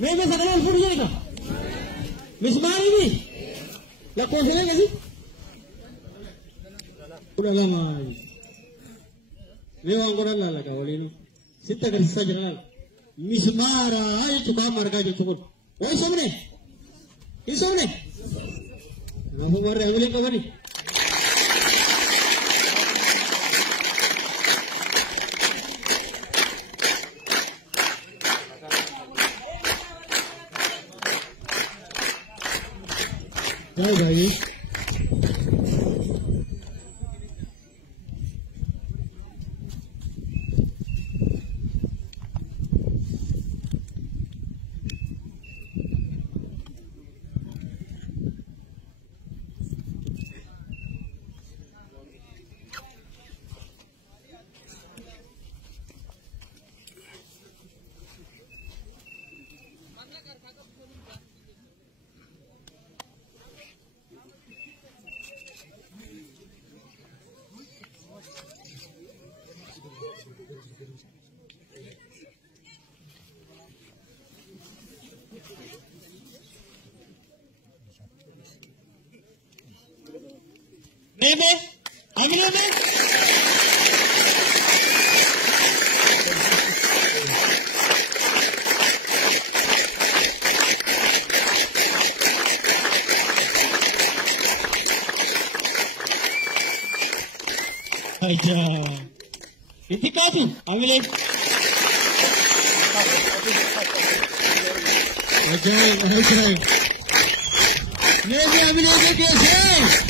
मैं सकना फूट जाएगा मिसमार ini lakukan saya nggak sih udah lama memang kurang lala kau ini sita garis saja lah mismara ayo coba marga aja cukup oh somne aku marga boleh kau ni Hai guys. Nebe, ambil nebe. Aja. Ketika tu, ambil. Aja. Nebe ambil nebe.